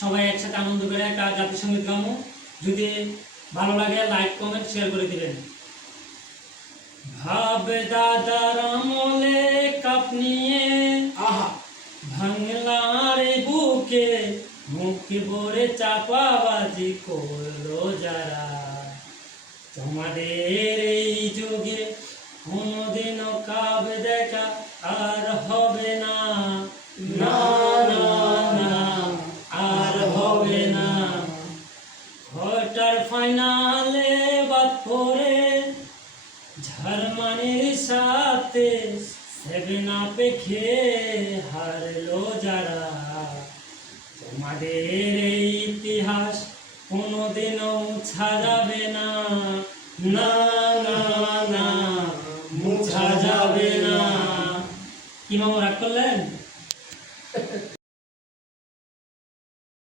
সবাই একসাথে আনন্দ করে একটা জাতীয় সঙ্গীত গামো। যদি ভালো লাগে লাইক কমেন্ট শেয়ার করে দিবেন। ভাবে দাদার আমলে কাপ নিয়ে আহা ভাঙলার বুকে মুখ ভরে চাপাবাজি করলো যারা। তোমাদের এই যুগে কোনোদিনও কাব দেখা আর হবে না, না না না আর হবে না। কোয়ার্টার ফাইনালে বাদ পড়ে জার্মানির সাথে 7 আপে খেয়ে হারলো যারা। তোমাদের এই ইতিহাস কোনোদিনও মুছা যাবে না, না না না মুছা যাবে না। কি মামু রাগ করলেন?